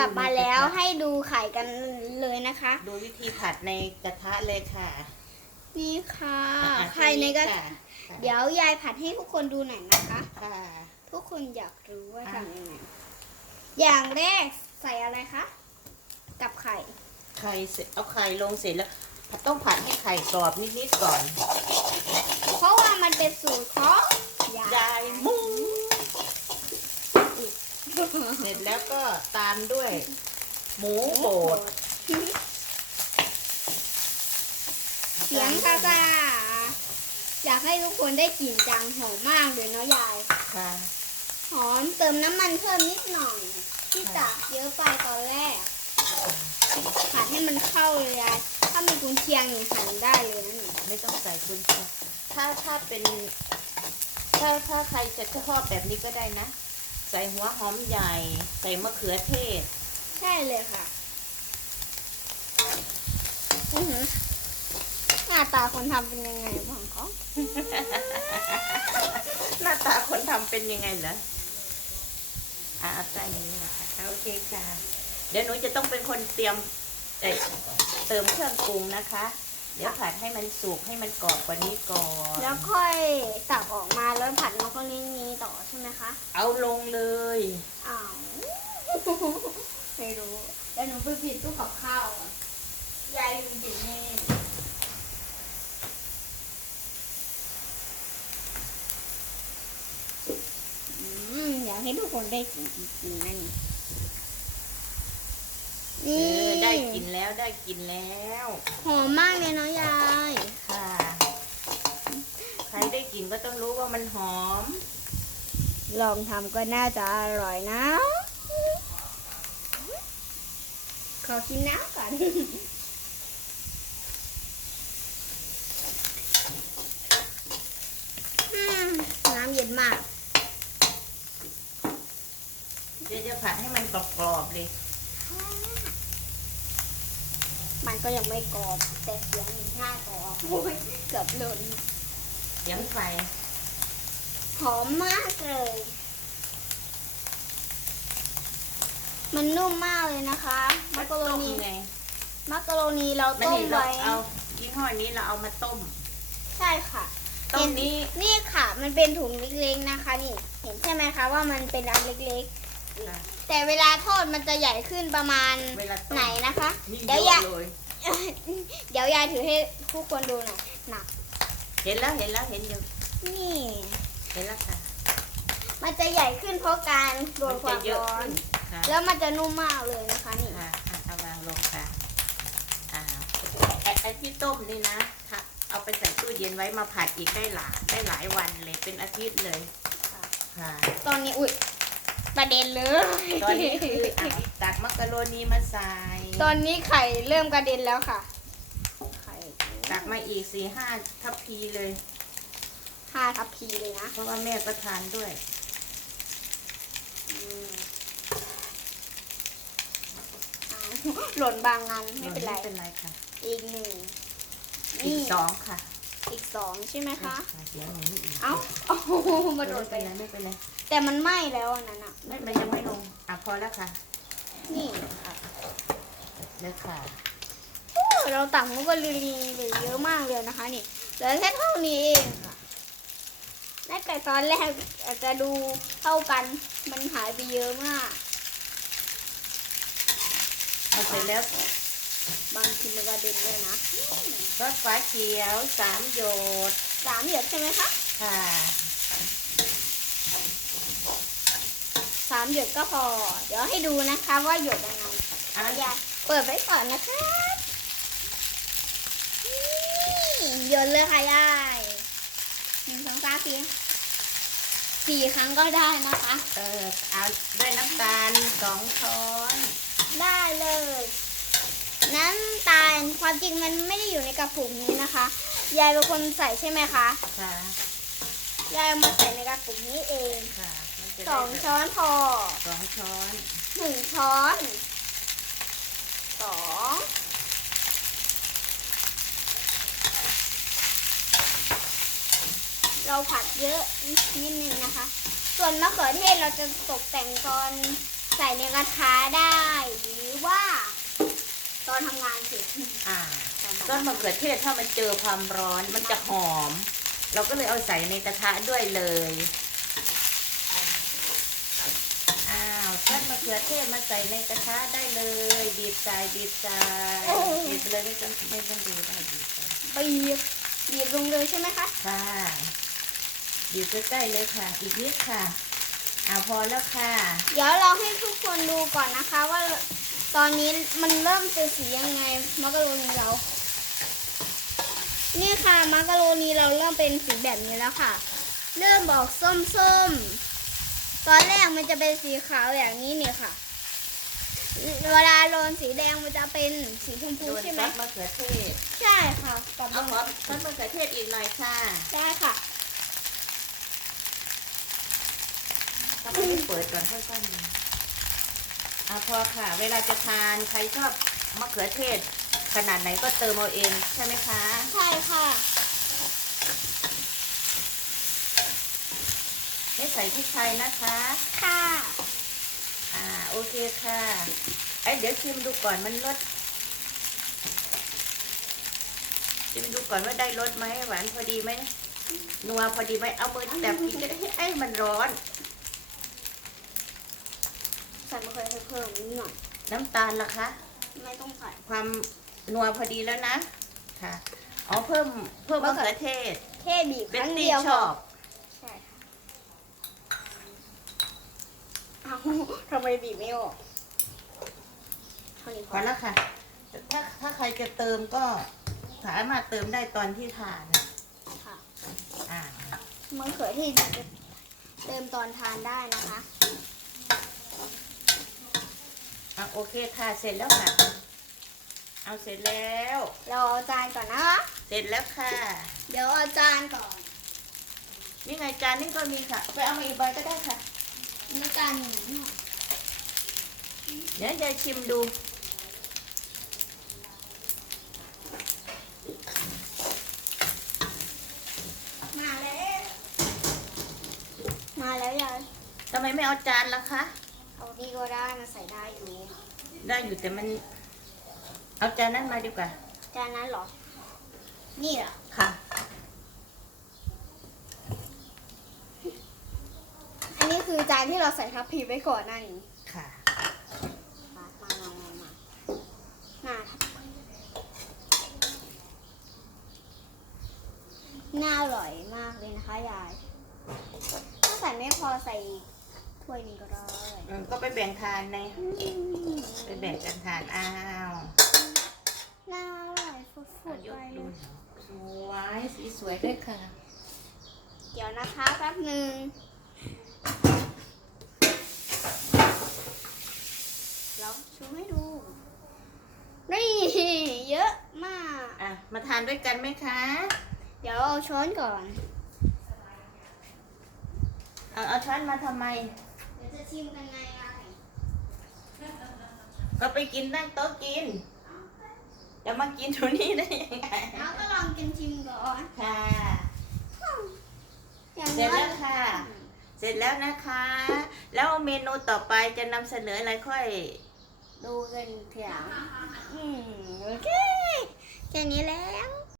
กลับมาแล้วให้ดูไข่กันเลยนะคะ ดูวิธีผัดในกระทะเลยค่ะ นี่ค่ะอะไข่ในกระค่ะเดี๋ยวยายผัดให้ทุกคนดูหน่อยนะคะค่ะทุกคนอยากรู้ว่าอะทำยังไงอย่างแรกใส่อะไรคะกับไข่ ไข่เสร็จเอาไข่ลงเสร็จแล้วต้องผัดให้ไข่กรอบนิดๆก่อน เพราะว่ามันเป็นสูตรของยายยายมุ้ง เสร็จแล้วก็ตามด้วย หมูโบดเสียงค่ะจ้าอยากให้ทุกคนได้กลิ่นจังหอมมากเลยเนาะยาย ค่ะ หอมเติมน้ำมันเพิ่มนิดหน่อย ที่จากเยอะไปตอนแรกผัดให้มันเข้าเลยยายถ้ามีกุนเชียงเนี่ยหั่นได้เลยนะหนูไม่ต้องใส่กุนเชียงถ้าถ้าเป็น ถ้าถ้าใครจะชอบแบบนี้ก็ได้นะ ใส่หัวหอมใหญ่ ใส่มะเขือเทศ ใช่เลยค่ะ อือหือหน้าตาคนทำเป็นยังไงบ้างคะหน้าตาคนทำเป็นยังไงเหรออะเอาใส่อย่างนี้นะคะอะโอเคค่ะ เดี๋ยวหนูจะต้องเป็นคนเตรียมเอ่อเติมเครื่องปรุงนะคะ เดี๋ยวผัดให้มันสุกให้มันกรอบกว่านี้ก่อนแล้วค่อยตักออกมาแล้วผัดมักกะโรนีต่อใช่ไหมคะเอาลงเลยอ้าวไม่รู้แล้วหนูไปผิดตู้กับข้าวก่อนยายลืมผิดแน่อืมอยากให้ทุกคนได้กินจริงๆนั่น เออได้กินแล้วได้กินแล้ว หอมมากเลยเนาะยาย ค่ะ ใครได้กินก็ต้องรู้ว่ามันหอม ลองทำก็น่าจะอร่อยนะ ขอกินน้ำก่อน อืมน้ำเย็นมาก เดี๋ยวจะผัดให้มันกรอบๆเลย มันก็ยังไม่กรอบ แต่เสียงหน้ากรอบโอ้ยเกือบหล่นเสียงไฟหอมมากเลย มันนุ่มมากเลยนะคะมักกะโรนีไงมักกะโรนีเรามันต้มเห็นเราไว้เอายี่ห้อนี้เราเอามาต้ม ใช่ค่ะต้มนี้นี่ค่ะ มันเป็นถุงเล็กๆนะคะ นี่ เห็นใช่ไหมคะว่ามันเป็นอันเล็ก ค่ะๆแต่เวลาทอดมันจะใหญ่ขึ้นประมาณเวลาต้มไหนนะคะ นี่เดี๋ยวเยยาอะยเลย เดี๋ยวยายถือให้ทุกคนดูหน่อยหนักเห็นแล้วเห็นแล้วเห็นอยู่นี่ เห็นแล้วค่ะมันจะใหญ่ขึ้นเพราะการโดนมันคจะวามเยอะร้อนขึ้นค่ะแล้วมันจะนุ่มมากเลยนะคะนี่ ค่ะอะเอาวางลงค่ะอ่าไอ้ไอ้ที่ต้มนี่นะค่ะ เอาไปใส่ตู้เย็นไว้มาผัดอีกได้หลายได้หลายวันเลยเป็นอาทิตย์เลยค่ะ ตอนนี้อุ้ย ประเด็นเลย ตอนนี้คืออะตักมักกะโรนีมาใส่ ตอนนี้ไข่เริ่มกระเด็นแล้วค่ะ ไข่ตักมาอีกสี่ห้าทัพพีเลย ห้าทัพพีเลยนะ เพราะว่าแม่ก็ทานด้วยอืมอ้าวหล่นบางงานไม่เป็นไร ไม่เป็นไรค่ะ อีกหนึ่งอีนี่กสองค่ะ อีกสองใช่ไหมคะเดี๋ยวหนูอีกเอ้าโอ้โหมาโดไม่นไปเป็นไรไม่เป็นไร แต่มันไหม้แล้วอันนั้นอะ ไม่มันยังไม่ลง อะพอแล้วค่ะนี่ค่ะเด้อค่ะโอ้เราตักมันก็ลีลีไปเยอะมากเลยนะคะ นี่เหลือแค่เท่านี้เองค่ะในแต่ตอนแรกอาจจะดูเท่ากัน มันหายไปเยอะมาก เอาเสร็จแล้ว บางทีมันกระเด็นเลยนะรสฟ้าเขียวสามหยดสามหยดใช่ไหมคะค่ะสามหยดก็พอ เดี๋ยวให้ดูนะคะว่าหยดยังไงอะอย่าเปิดไว้ก่อนนะคะนี่หยดเลยค่ะยายหนึ่งสองสามสี่สี่ครั้งก็ได้นะคะ เออเอาด้วยน้ำตาลสองช้อน ได้เลย น้ำตาลความจริงมันไม่ได้อยู่ในกระปุกนี้นะคะ ยายเป็นคนใส่ใช่ไหมคะ ค่ะยายเอามาใส่ในกระปุกนี้เองค่ะมันจะสได้องแบบช้อนพอสองช้อนหนึ่งช้อนสองเราผัดเยอะนิดนึงนะคะ ส่วนมะเขือเทศเราจะตกแต่งตอนใส่ในกระทะได้ ต้นมะเขือเทศถ้ามันเจอความร้อนมันจะหอม เราก็เลยเอาใส่ในกระทะด้วยเลยอ้าวต้นมะเขือเทศมาใส่ในกระทะได้เลยบีบใส่บีบใส่บีบไปเลยไม่ต้องไม่ต้องดูได้บีบใส่บีบบีบลงเลยใช่ไหมคะค่ะบีบใกล้ๆเลยค่ะ อีกนิดค่ะอ้าวพอแล้วค่ะ เดี๋ยวเราให้ทุกคนดูก่อนนะคะว่า ตอนนี้มันเริ่มเป็นสียังไงมักกะโรนีเรา นี่ค่ะมักกะโรนีเราเริ่มเป็นสีแบบนี้แล้วค่ะ เริ่มบอกส้มๆตอนแรกมันจะเป็นสีขาวอย่างนี้เนี่ยค่ะ เวลาโดนสีแดงมันจะเป็นสีชมพูโดนใช่ไหมซอสมะเขือเทศใช่ค่ะกับเอาขอซอสมะเขือเทศอีกหน่อยค่ะได้ค่ะถ้าไม่ได้เปิดก่อนค่อยๆดู อะพอค่ะ เวลาจะทานใครชอบมะเขือเทศ ขนาดไหนก็เติมเอาเองใช่ไหมคะ ใช่ค่ะไม่ใส่พริกไทยนะคะ ค่ะอ่าโอเคค่ะไอยเดี๋ยวชิมดูก่อนมันรสชิมดูก่อนว่าได้รสไหมหวานพอดีไหมนัวพอดีไหมเอามือแบบนี้ก็ได้ไอ้ยมันร้อน ใส่มะเขือเทศเพิ่มนิดหน่อย น้ำตาลล่ะคะ ไม่ต้องใส่ ความนัวพอดีแล้วนะค่ะอ๋อเพิ่มเพิ่มมะเขือเทศเทบีบคเป็นรั้งตีเดียวชอบใช่ค่ะเอ้าทำไมบีบไม่ออกเท่านี้พพออแล้วค่ะ ถ้าถ้าใครจะเติมก็สามารถเติมได้ตอนที่ทานนะค่ะ อ่ามะเขือเทศจะเติมตอนทานได้นะคะ อะโอเคค่ะเสร็จแล้วค่ะ เอาเสร็จแล้ว เราเอาจานก่อนนะคะเสร็จแล้วค่ะ เดี๋ยวเอาจานก่อนนี่ไงจานนี่ก็มีค่ะ ไปเอามาอีกใบก็ได้ค่ะน้ำจานหนึ่งหน่อยเดี๋ยวจะชิมดู มาแล้ว มาแล้วยายทำไมไม่เอาจานล่ะคะ เอานี่ก็ได้มาใส่ได้อยู่ได้อยู่แต่มัน เอาจานนั้นมาดีกว่า จานนั้นเหรอ นี่เหรอค่ะ อันนี้คือจานที่เราใส่ทัพพีไว้ก่อนหน้านี้ค่ะ มามามามามาน่าทับน่าอร่อยมากเลยนะคะยาย ถ้าใส่ไม่พอใส่ถ้วยนี้ก็ได้ อืมก็ไปแบ่งทานในอืมไปแบ่งกันทานอ้าวน่าอร่อยฟุดๆยไปกเลดูยสวยสีสวยด้วยค่ะ เดี๋ยวนะคะแป๊บหนึ่งแล้วชูให้ดู นี่ เยอะมาก อะ มาทานด้วยกันไหมคะ เดี๋ยวเอาช้อนก่อน เอาเอาช้อนมาทำไมเดี๋ยวจะชิมกันไงอะก็ไปกินนั่งโต๊ะกิน จะมากินตรงนี้ได้ยังไงเราก็ลองกินชิมก่อนค่ะ อย่างเสร็จน้อยแล้วค่ะ เสร็จแล้วนะคะ แล้วเมนูต่อไปจะนำเสนออะไรค่อย ดูกันเถอะอืมโอเคแค่นี้แล้ว